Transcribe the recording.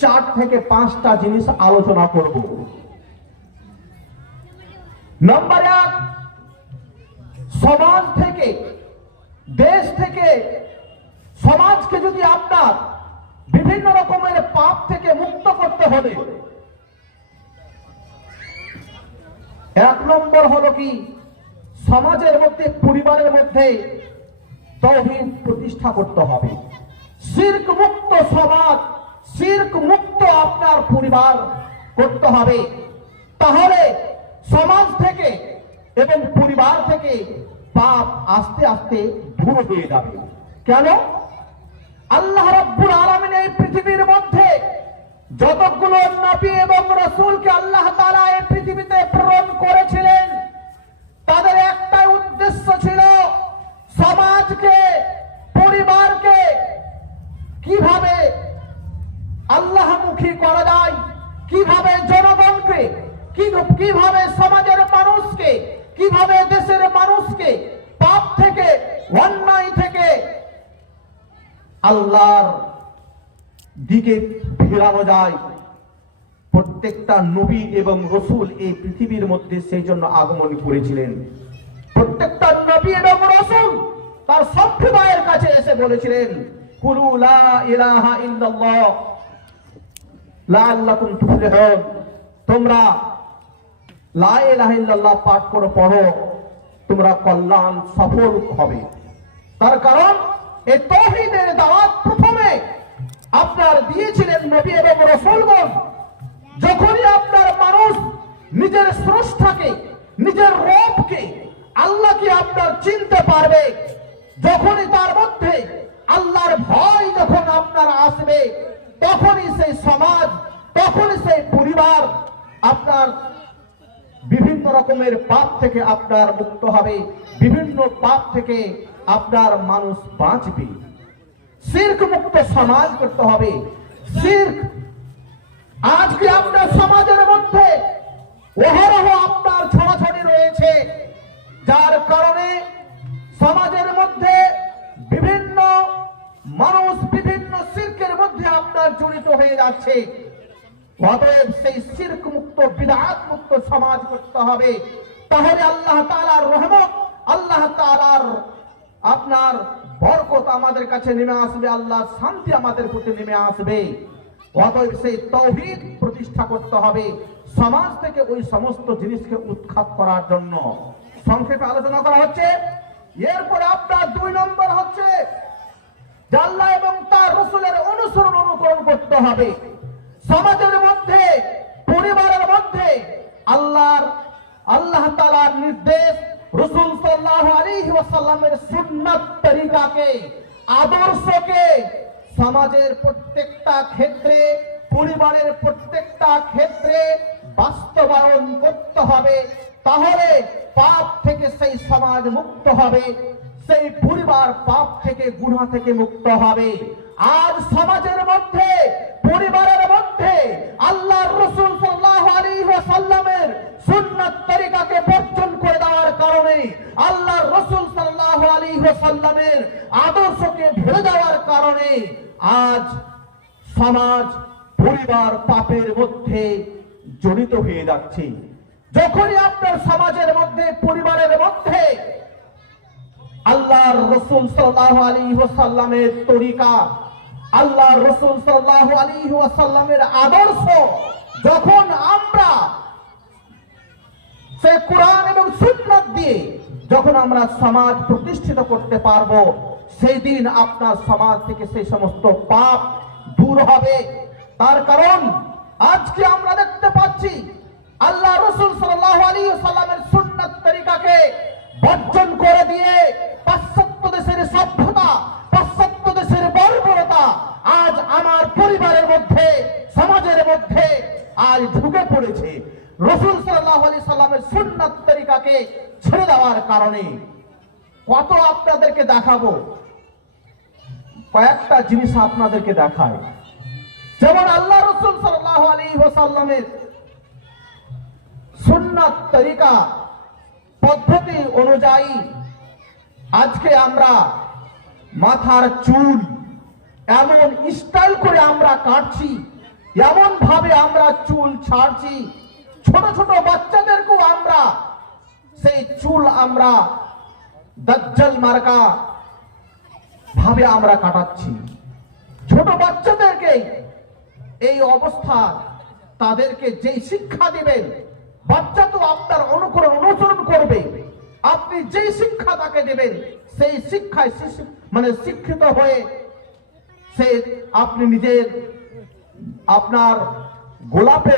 চার থেকে পাঁচটা জিনিস আলোচনা করব। নম্বর এক, সমাজ থেকে, দেশ থেকে, সমাজকে যদি আপনার বিভিন্ন রকমের পাপ থেকে মুক্ত করতে হবে, এক নম্বর হলো কি, সমাজের মধ্যে, পরিবারের মধ্যে তাওহীদ প্রতিষ্ঠা করতে হবে। শিরক মুক্ত সমাজ, শিরক মুক্ত আপনার পরিবার করতে হবে। তাহলে সমাজ থেকে এবং পরিবার থেকে পাপ আস্তে আস্তে দূর হয়ে যাবে। কেন? আল্লাহ রাব্বুল আলামিন এই পৃথিবীর মধ্যে যতগুলো নবী এবং রাসূলকে আল্লাহ তাআলা এই পৃথিবীতে প্রেরণ করেছিলেন, তাদের একটাই উদ্দেশ্য ছিল সমাজকে, পরিবারকে কিভাবে আল্লাহমুখী করা যায়, কিভাবে জনগণকে, কিভাবে সমাজের মানুষকে, কিভাবে দেশের মানুষকে পাপ থেকে, অন্যায় থেকে আল্লাহর দিকে ফেরানো যায়। প্রত্যেকটা নবী এবং রাসূল এই পৃথিবীর মধ্যে সেই জন্য আগমন করেছিলেন। প্রত্যেকটা নবী এবং রাসূল তার সম্প্রদায়ের কাছে এসে বলেছিলেন, কুলু লা ইলাহা ইল্লাল্লাহ লাআল্লাকুম তুফলিহুন, তোমরা লা ইলাহা ইল্লাল্লাহ পাঠ করে পড়ো, তোমরা কল্যাণ সফল হবে। তার কারণ এই তাওহীদের দাওয়াত প্রথমে আপনার দিয়েছিলেন নবী এবং রাসূলগণ। যখনই আপনার মানুষ নিজের স্রষ্টাকে, নিজের রবকে, আল্লাহকে আপনার চিনতে পারবে, যখনই তার মধ্যে আল্লাহর ভয় যখন আপনার আসবে, তখনই সেই সমাজ, তখনই সেই পরিবার আপনার বিভিন্ন রকমের পাপ থেকে আপনার মুক্ত হবে, বিভিন্ন পাপ থেকে আপনার মানুষ বাঁচবে। শিরক মুক্ত সমাজ করতে হবে। শিরক আজকে আপনার সমাজের মধ্যে অহরহ আপনার ছড়াছড়ি রয়েছে, যার কারণে সমাজের মধ্যে বিভিন্ন মানুষ বিভিন্ন শিরকের মধ্যে আপনার জড়িত হয়ে যাচ্ছে। অতএব সেই শিরক মুক্ত, বিদআত মুক্ত সমাজ করতে হবে। তাহলে আল্লাহ তাআলার রহমত, আল্লাহ তাআলার আপনার বরকত আমাদের কাছে নেমে আসবে, আল্লাহর শান্তি আমাদের প্রতি নেমে আসবে। অতএব সেই তাওহীদ প্রতিষ্ঠা করতে হবে সমাজ থেকে ওই সমস্ত জিনিসকে উৎখাত করার জন্য। সংক্ষেপে আলোচনা করা হচ্ছে। এরপরে আপনার দুই নম্বর হচ্ছে আল্লাহ এবং তার রাসূলের অনুসরণ, অনুকরণ করতে হবে। সমাজের মধ্যে, পরিবারের মধ্যে আল্লাহ তাআলার নির্দেশ, রাসূল সাল্লাল্লাহু আলাইহি ওয়াসাল্লামের সুন্নাত তরিকাকে, আদর্শকে সমাজের প্রত্যেকটা ক্ষেত্রে, পরিবারের প্রত্যেকটা ক্ষেত্রে বাস্তবায়ন করতে হবে। তাহলে পাপ থেকে সেই সমাজ মুক্ত হবে, সেই পরিবার পাপ থেকে, গুনাহ থেকে মুক্ত হবে। আজ সমাজের মধ্যে, পরিবারের মধ্যে আল্লাহর রাসূল সাল্লাল্লাহু আলাইহি ওয়াসাল্লামের সুন্নাত তরিকাকে বর্জন করে দেওয়ার কারণে, আল্লাহর রাসূল সাল্লাল্লাহু আলাইহি ওয়াসাল্লামের আদর্শকে ভুলে যাওয়ার কারণে আজ সমাজ, পরিবার পাপের মধ্যে জড়িত হয়ে যাচ্ছে। যখনই আপনার সমাজের মধ্যে, পরিবারের মধ্যে আল্লাহর রাসূল সাল্লাল্লাহু আলাইহি ওয়াসাল্লামের তরিকা, আল্লাহর রাসূল সাল্লাল্লাহু আলাইহি ওয়াসাল্লামের আদর্শ যখন আমরা সেই কোরআন এবং সুন্নাত দিয়ে যখন আমরা সমাজ প্রতিষ্ঠিত করতে পারবো, সেই দিন আপনার সমাজ থেকে সেই সমস্ত পাপ দূর হবে। তার কারণ আজকে আমরা দেখতে পাচ্ছি আল্লাহ রাসূল সাল্লাল্লাহু আলাইহি ওয়াসাল্লামের সুন্নাত তরিকাকে বর্জন করে দিয়ে পাশ্চাত্য দেশের সভ্যতা, পাশ্চাত্য দেশের বর্বরতা আজ আমার পরিবারের মধ্যে, সমাজের মধ্যে আজ ঢুকে পড়েছে। রাসূল সাল্লাল্লাহু আলাইহি ওয়াসাল্লামের সুন্নাত তরিকাকে ছেড়ে দেওয়ার কারণে কত আপনাদেরকে দেখাবো, কয়েকটা জিনিস আপনাদেরকে দেখায়। যেমন আল্লাহ রাসূল সাল্লাল্লাহু আলাইহি ওয়াসাল্লামের সুন্নাত তরিকা পদ্ধতি অনুযায়ী আজকে আমরা মাথার চুল এমন স্টাইল করে আমরা কাটছি, এমন ভাবে আমরা চুল ছাড়ছি, ছোট ছোট বাচ্চাদেরকেও আমরা সেই চুল আমরা দাজ্জাল মার্কা ভাবে আমরা কাটাচ্ছি। ছোট বাচ্চাদেরকে এই অবস্থা, তাদেরকে যেই শিক্ষা দিবেন, বাচ্চা তো আপনার অনুসরণ করবে। আপনি যেই শিক্ষা তাকে দেবেন, সেই শিক্ষায় শিক্ষিত হয়ে সে আপনি নিজের আপনার গোলাপের